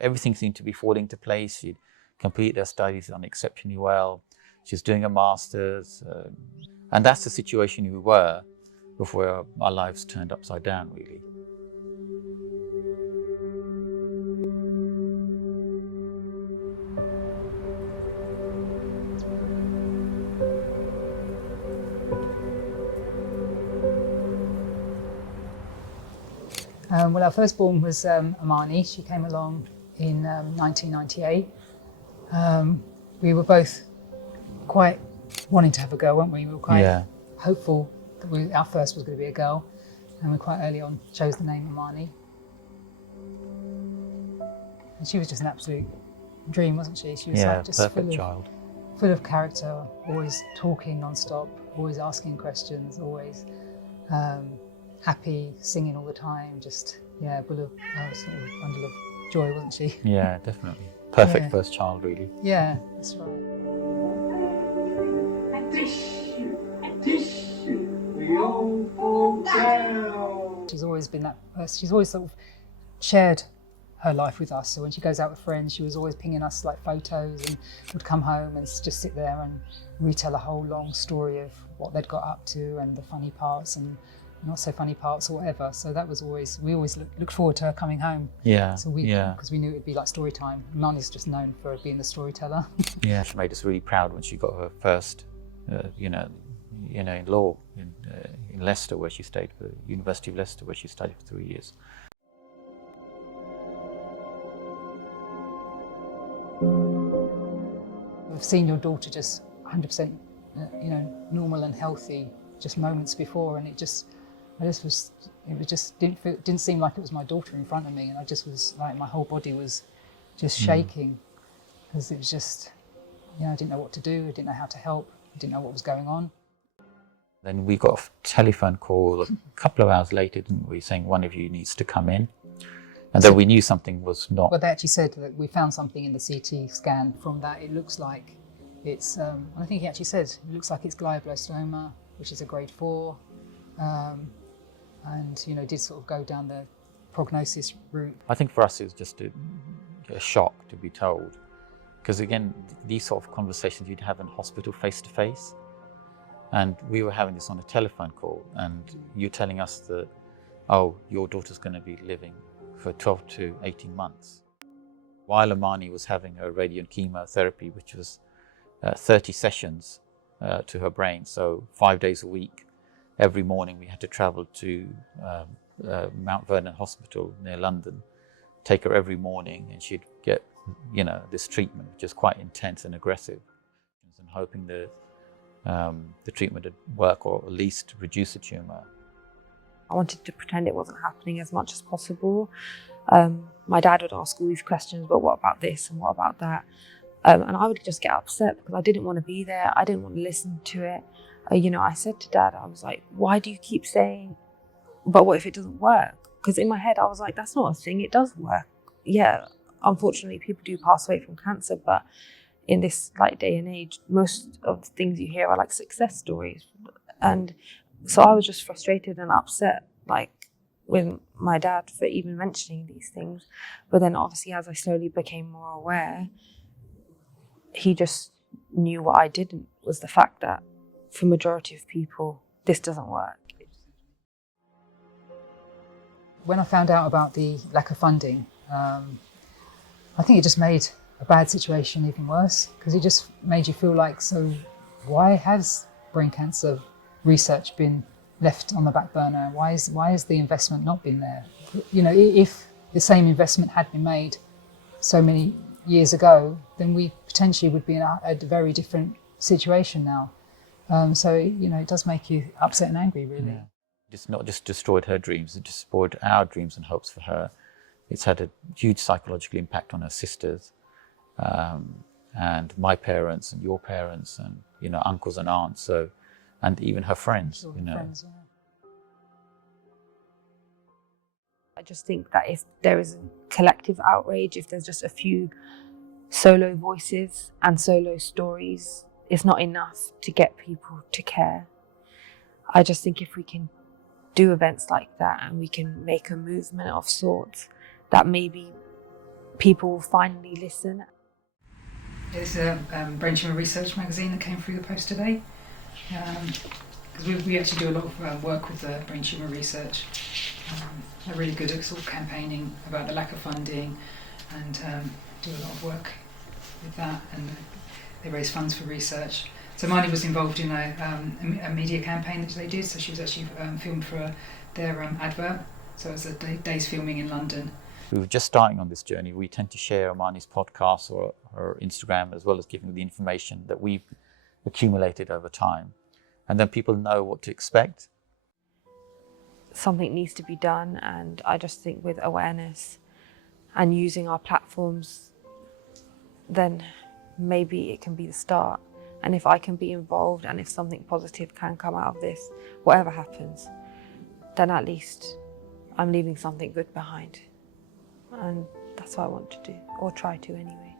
Everything seemed to be falling into place. She'd completed her studies, done exceptionally well. She's doing a master's. And that's the situation we were before our lives turned upside down, really. Well, our firstborn was Amani. She came along in 1998. We were both quite wanting to have a girl, weren't we? We were quite hopeful that our first was going to be a girl, and we quite early on chose the name Amani. And she was just an absolute dream, wasn't she? She was like just full of character, always talking non-stop, always asking questions, always happy, singing all the time, just full of sort of bundle of joy, wasn't she? Yeah, definitely. Perfect first child, really. Yeah, that's right. She's always been that person. She's always sort of shared her life with us. So when she goes out with friends, she was always pinging us like photos, and would come home and just sit there and retell a whole long story of what they'd got up to and the funny parts and not so funny parts or whatever. So that was always, we always looked forward to her coming home. So because we knew it'd be like story time. Mani's just known for being the storyteller. Yeah, she made us really proud when she got her first, in law in Leicester, where she stayed for University of Leicester, where she studied for 3 years. We've seen your daughter just 100%, normal and healthy, just moments before, and it didn't seem like it was my daughter in front of me, and I just was like, my whole body was just shaking, because it was just, I didn't know what to do, I didn't know how to help, I didn't know what was going on. Then we got a telephone call a couple of hours later, didn't we, saying one of you needs to come in, and then we knew something was not. Well, they actually said that we found something in the CT scan from that. It looks like it's, I think he actually said, it looks like it's glioblastoma, which is a grade 4. And did sort of go down the prognosis route. I think for us it was just a shock to be told, because again, these sort of conversations you'd have in hospital face to face, and we were having this on a telephone call, and you're telling us that, oh, your daughter's going to be living for 12 to 18 months. While Amani was having her radio and chemotherapy, which was 30 sessions to her brain, so 5 days a week. Every morning we had to travel to Mount Vernon Hospital near London, take her every morning, and she'd get, this treatment, which is quite intense and aggressive, and hoping the treatment would work or at least reduce the tumour. I wanted to pretend it wasn't happening as much as possible. My dad would ask all these questions, but what about this and what about that? And I would just get upset because I didn't want to be there. I didn't want to listen to it. I said to Dad, I was like, why do you keep saying, but what if it doesn't work? Because in my head, I was like, that's not a thing, it does work. Yeah, unfortunately, people do pass away from cancer, but in this day and age, most of the things you hear are like success stories. And so I was just frustrated and upset, with my dad for even mentioning these things. But then obviously, as I slowly became more aware, he just knew what I didn't, was the fact that for majority of people, this doesn't work. When I found out about the lack of funding, I think it just made a bad situation even worse, because it just made you feel like, so why has brain cancer research been left on the back burner? Why has the investment not been there? If the same investment had been made so many years ago, then we potentially would be in a very different situation now. So it does make you upset and angry, really. Yeah. It's not just destroyed her dreams, it destroyed our dreams and hopes for her. It's had a huge psychological impact on her sisters, and my parents and your parents, and uncles and aunts, and even her friends. Friends, yeah. I just think that if there is a collective outrage, if there's just a few solo voices and solo stories, it's not enough to get people to care. I just think if we can do events like that and we can make a movement of sorts, that maybe people will finally listen. There's a Brain Tumour Research magazine that came through the post today. Because we actually do a lot of work with Brain Tumour Research. They're really good at sort of campaigning about the lack of funding and do a lot of work with that, and they raise funds for research. So Amani was involved in a media campaign that they did, so she was actually filmed for their advert. So it was a day's filming in London. We were just starting on this journey. We tend to share Amani's podcast or her Instagram, as well as giving the information that we've accumulated over time. And then people know what to expect. Something needs to be done, and I just think with awareness and using our platforms, then maybe it can be the start. And if I can be involved, and if something positive can come out of this, whatever happens, then at least I'm leaving something good behind. And that's what I want to do, or try to anyway.